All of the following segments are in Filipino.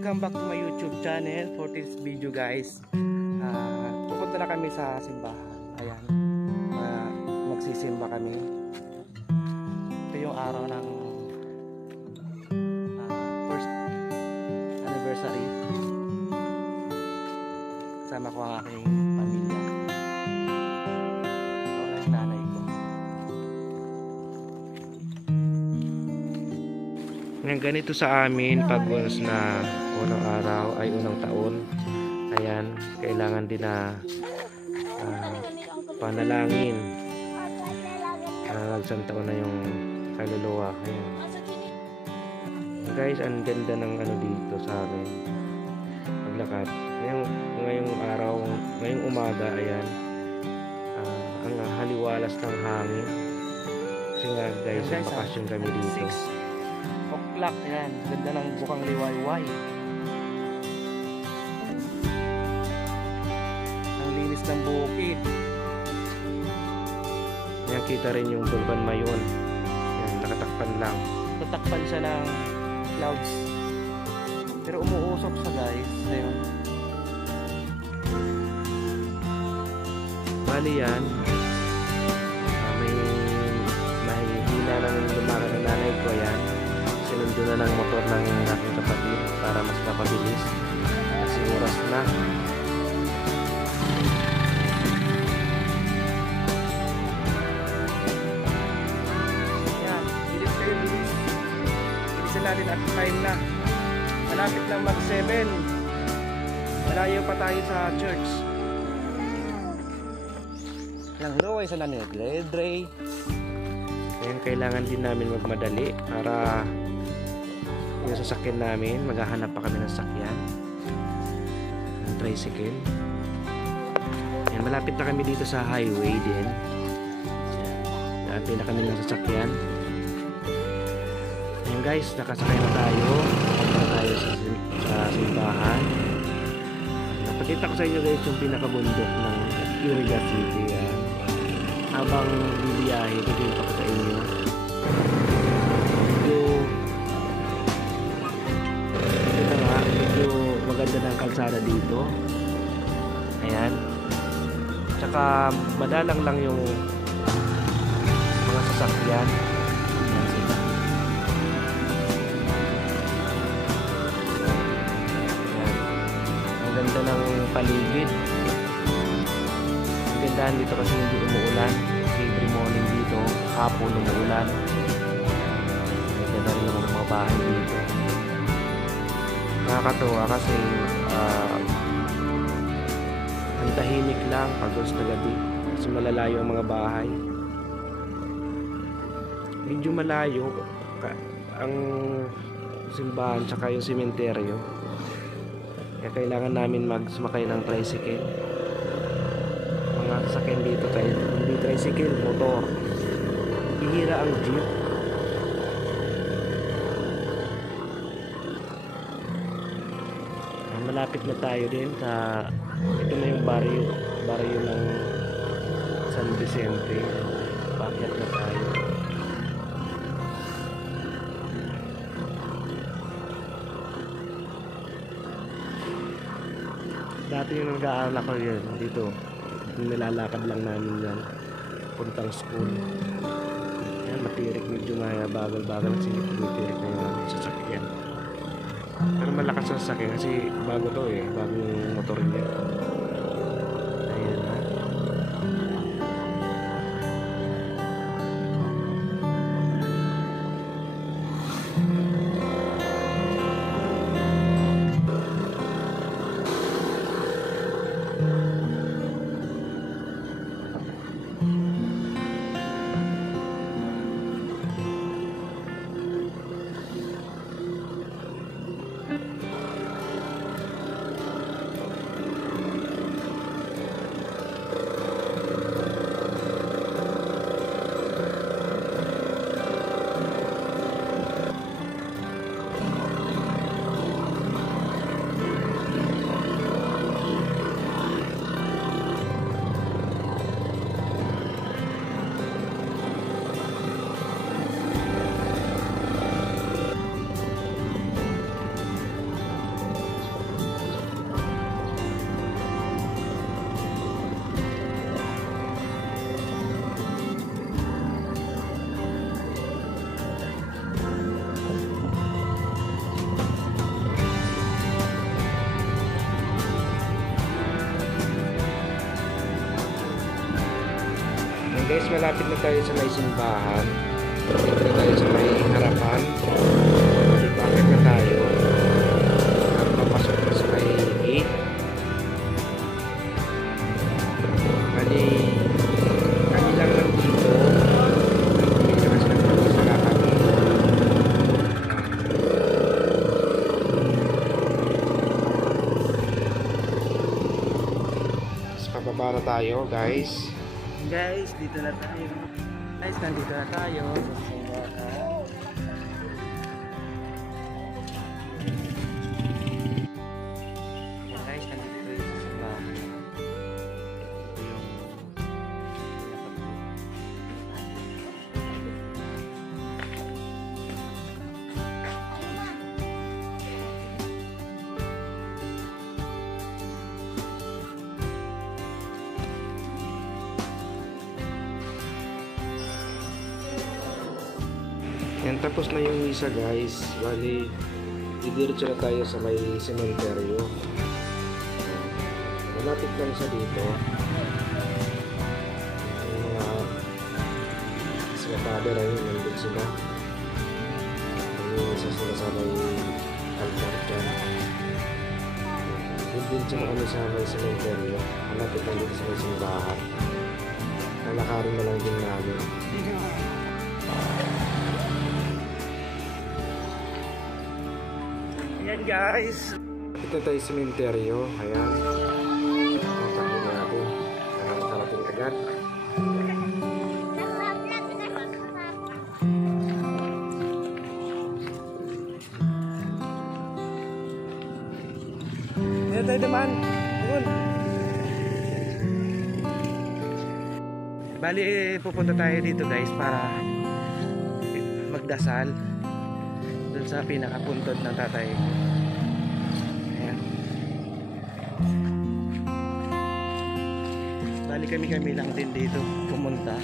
Welcome back to my YouTube channel. For this video guys, pupunta na kami sa simbahan. Ayan, magsisimba kami. Ito yung araw ng first anniversary. Kasama ko ang aking pamilya. Ito na yung nanay ko. Ganito sa amin pag once na unang araw ay unang taon, ayan, kailangan din na panalangin. Nagsang taon na yung kaluluwa. Ayan. Guys, ang ganda ng ano dito sa amin paglakad ngayong araw, ngayong umaga, ayan, ang haliwalas ng hangin kasi nga guys, bakasyon kami dito. 6 o'clock, yan, ganda ng bukang liwayway. Ang linis ng bukid. Yan, kita rin yung Bulkan Mayon. Yan, nakatakpan lang. Tatakpan siya ng clouds. Pero umuusok siya guys. Ayun. Bali yan. May hina ng lumakan ng nanay ko, yan. Sinundo na ng motor ng aking kapatid para mas mapabilis kasi oras na. Yan, bilis kayo, bilis. Bilisan natin at time na. Malapit lang mag 7. Malayo pa tayo sa church. Lang hinuway sa nanay, Dre. Ngayon kailangan din namin magmadali para yung sasakyan namin, maghahanap pa kami ng sasakyan, ng tricycle. Ayan, malapit na kami dito sa highway din. Naantay na kami ng sasakyan. Ayan guys, nakasakay na tayo. Nakasakay na tayo sa simbahan. Napakita ko sa inyo guys yung pinakabundok ng Iriga City. Habang bibiyahe, ito ko sa inyo. Medyo maganda ng kalsada dito. Ayan. Tsaka madalang lang yung mga sasakyan. Ayan sila. Ayan. Ang ganda ng paligid. Ang gandahan dito kasi hindi umuulan. Every morning dito, hapon umuulan. Ang ganda rin yung mga bahay dito. Nakakatuwa kasi ang tahimik lang pag na gabi kasi malalayo ang mga bahay. Medyo malayo ang simbahan tsaka yung sementeryo, kaya kailangan namin magsumakay ng tricycle. Mga sasakyan dito tayo, hindi tricycle, motor. Bihira ang jeep. Malapit na tayo din sa ito na yung baryo ng San Vicente. Bakit na tayo? Dati yung nag-aaral ako yun dito, nilalakad lang namin yan puntang school. Yan, matirik, medyo bagal-bagal kasi matirik na yung sasakyan. Pero malakas sa sasakyan kasi bago to bagong motor niya. Ayan na. Guys, malapit na tayo sa may simbahan. Dito na tayo sa may harapan. Bakit na tayo? Papasok na sa may gate. Bali, kami lang lang dito. Hindi kasi nagpapasala kami. Tapos pababa na tayo, guys. Guys, dito na tayo. Guys, nandito na tayo. Guys, nandito tayo sa simbahan. Ito yung yan, tapos na yung misa, guys. Bali, didiretso na tayo sa may sementeryo. Malapit lang sa dito. Yung mga sila father ay nandun sila. Yung isa sila sa may altar dyan. Didiretso na kami sa may sementeryo. Malapit lang dito sa may simbahan. Lalakarin na lang din namin. Ayan guys. Ito tayo sa sementeryo. Ayan. Takbo natin. Para makarating agad. Ayan tayo naman. Ayan. Bali, pupunta tayo dito guys para magdasal dun sa pinakapuntod ng tatay ko. Ayan. Bali kami lang din dito pumunta.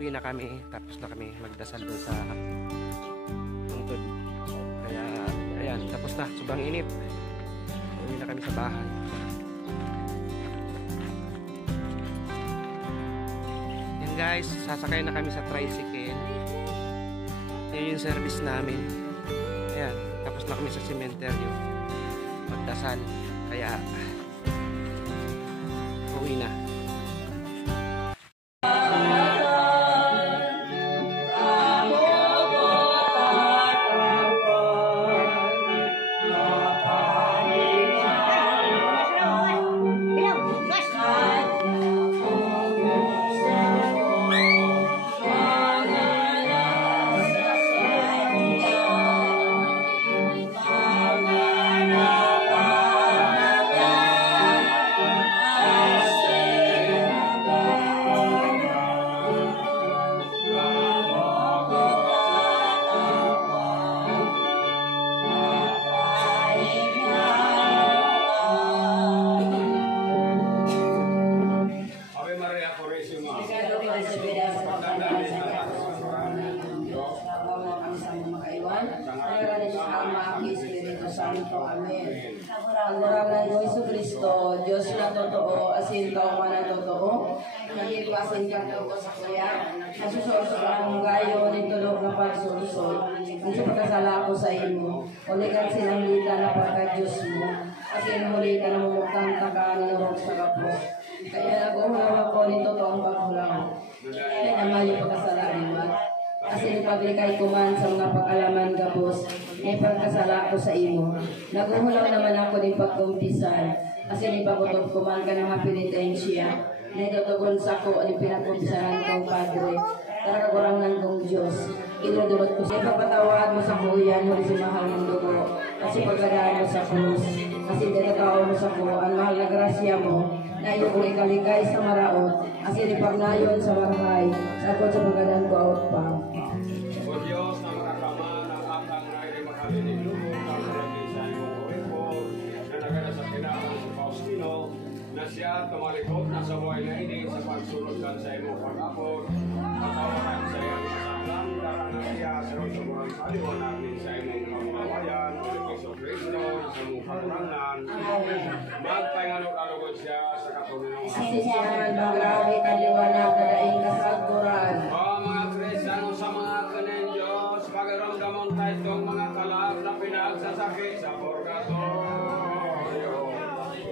Uwi na kami, tapos na kami magdasal doon sa tungkod. Kaya, ayan, tapos na, sobrang init. Uwi na kami sa bahay. Yan guys, sasakay na kami sa tricycle. Yan yung service namin. Ayan, tapos na kami sa sementeryo. Magdasal. Kaya, uwi na. Agurangan ko Isu Kristo, Diyos na totoo, asin tao man na totoo, naging asin ka tao sa kaya, nasusorso ang gayo, nitulog na pagsulusol, ang sa pagkasala ko sa imo, ulikan sinanglita na pagka-Diyos mo, asin huli ka na mumutang ka nanurog sa kapos. Kaya nag-uhulang ako nito to ang paghulang, kaya naman yung pagkasala mo. Kasi paglikay ko man sa mga pag-alaman gabos, may pagkasala ko sa imo. Naguhulaw naman ako ng pagkumpisan, kasi nipakutob ko man ka ng mga penitensya. Naitutugon sa ko ang pinagkumpisahan kong Padre. Karakagurangan kong Diyos. Inudulot ko siya. Papatawad mo sa kuyan mo si mahal ng dugo. Kasi pagkadaan mo sa krus. Kasi dinatao mo sa ko ang mahal na grasya mo. Na iyong ikaligay sa maraot. Kasi nipagnayon sa marhay. Sakot sa pagkadaan ko out pa. O Diyos na makakama ng akang na makalinilumo na malagay sa iyong kuripo na nagana sa kinakang si Faustino na siya tumalikod na sa buhay na ini sa pagsunod kan sa iyong pag-apod patawakan sa iyong masalang darang na siya sa rotong kaliwanag din sa iyong pagmawayan o Kristo Kristo sa iyong kagurangan magpahingalog-alogod siya sa katuloy ng Sisiyahan bang grabe kaliwanag kadaing kasagturan. O mga Kristiyano sa mga kanin Diyos, pagramdamon tayo itong mga kalag na pinagsasakit sa purgatorio.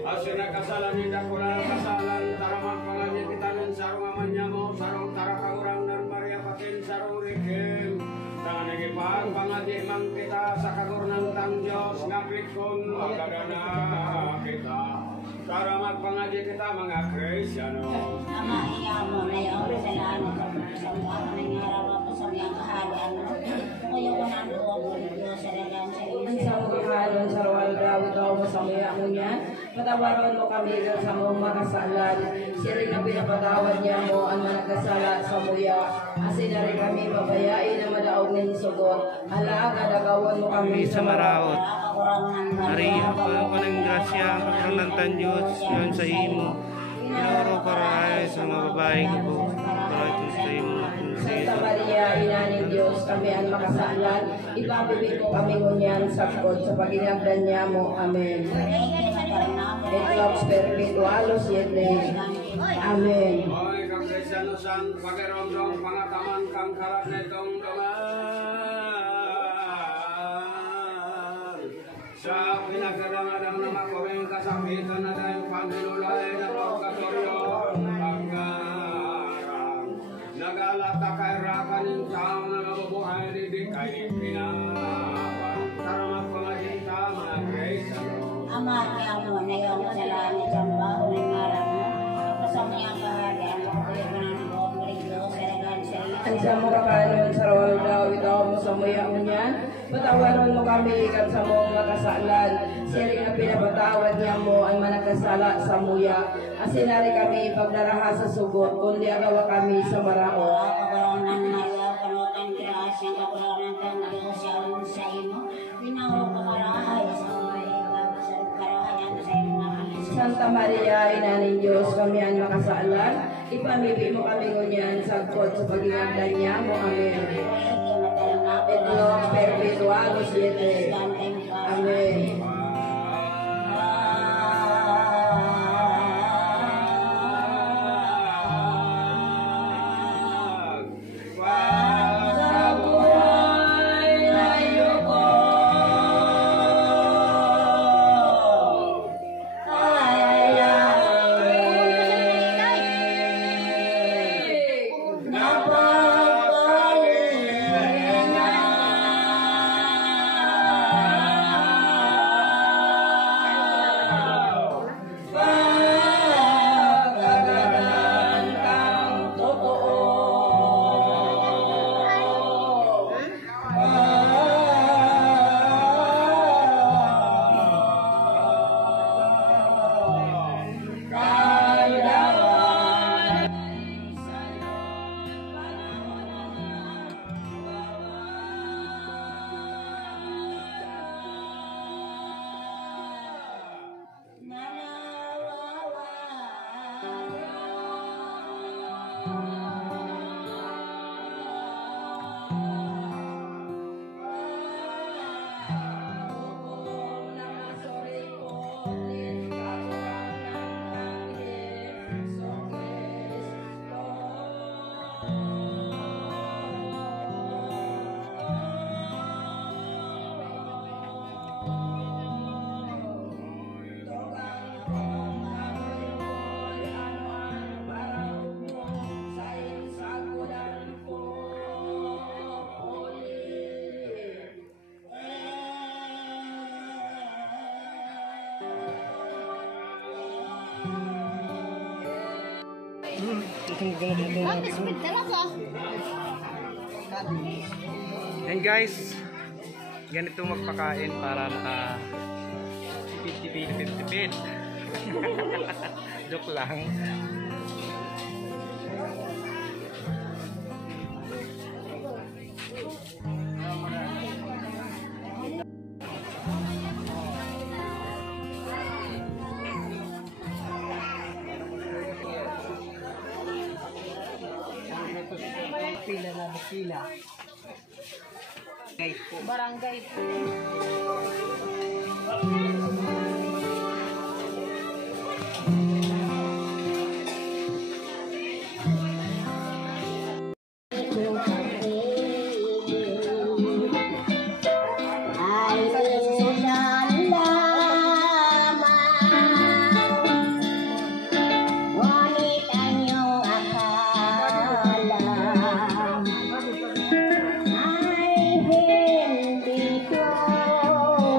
At sinakasalan ni Dakula kasalan, taramang pangalan kita ng sarong amanya mo, sarong tarakagurang ng Maria Patin, sarong rikim. Tanigipag pangadi mang kita sa kagurnang tang Diyos, ngapit kon magdadana kita. Para magpangadi kita mga Kristiyano. Ama, iya mo na yung salamat sa mga nangyaraw ako sa mga kahalian mo. Kaya ko na doon ako Diyos sa dagang sa iyo. Ang sa mga kahalon sa rawal gawit ako mo sa mga mo niya. Patawaran mo kami sa mong makasalan. Siya rin ang pinapatawad niya mo ang managkasala sa muya. Asin na rin kami pabayain na madaog ng sugot. Alaga, nagawan mo kami sa maraot. Maria, pagkakas ng grasya, karanatan Diyos, yan sa imo. Pinaro para sa mga babaeng ko, para ito sa imo. Santa Maria, Ina ng Diyos, kami ang makasalan. Ipapibig mo kami ngunyan sa kot sa paginagdan niya mo. Amen. Et Lux Perpetualos Yete. Amen. Oy, kang Kristiano san, pagiromdom, pangataman kang karat na itong dumaan. Sa pinagdadangadang na makuring kasakitan na dahil panilulay na purgatorio pagkarang. Nagalata kay Rakan yung tao na mabubuhay di kay pinapan. Taramat pangajinta mga Kristiano. Ama, iya mo na yung salamat sa mga nangyaraw mo. Sa mga kahalian mo, kaya ko na doon ako Diyos sa dagang sa iyo. Ang sa mga kanon sa rawal gawit ako mo sa muya mo niyan. Patawaran mo kami ikat sa mong makasalan. Siya rin ang pinapatawad niya mo ang managkasala sa muya. Asinari kami pagdaraha sa sugot, kundi agawa kami sa maraot. Kagurangan ng Maria, kanutan grasya, kagurangan ng Diyos sa imo. Pinawag ka marahay sa mga sa karahayan sa imo. Santa Maria, Ina ng Diyos, kami ang makasalan. Ipamibig mo kami ngunyan sa kot sa pagingagdan niya mo. Amen. Et Lux Perpetualos Yete. Amen. Yan guys, ganito magpakain para maka tipid. Joke lang. Pila. Barangay po. Ay ilan lamang, ngunit anyong akala ay hindi tunay.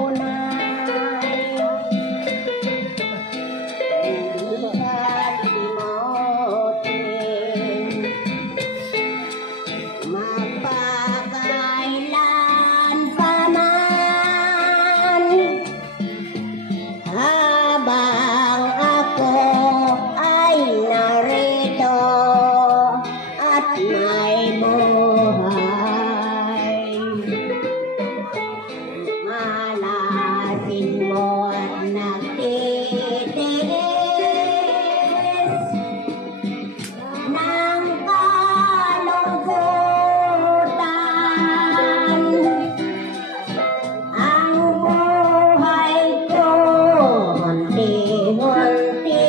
Hindi ka timutin, magpakailan pa man, habang ako ay narito at may buhay. Malasin mo at nagtitiis ng kalungkutan. Ang buhay ko unti-unti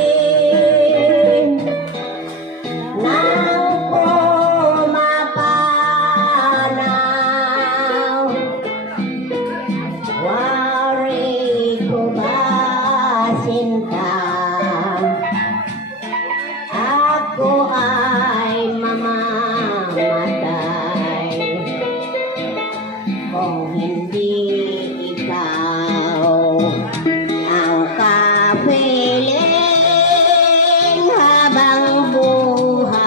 nang pumapanaw. Wari ko ba sinta, ako ay mamamatay kung hindi ikaw ang kapiling habang buhay.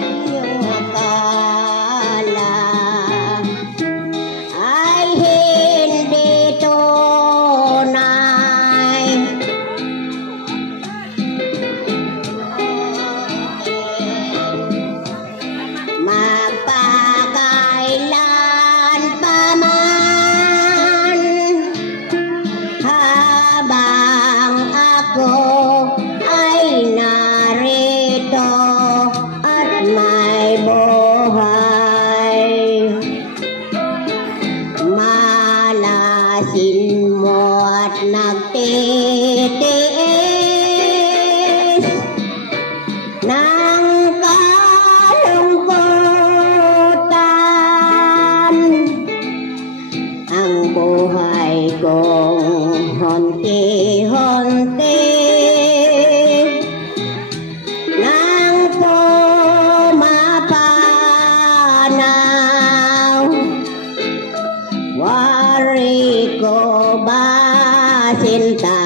Iyong akala ay hindi tunay. Magpakailan pa man, habang ako ay narito at may buhay. Malasin mo at nagtitiis ng kalungkutan. Ang buhay kong honti-honti nang pumapanaw. Wari ko ba sinta,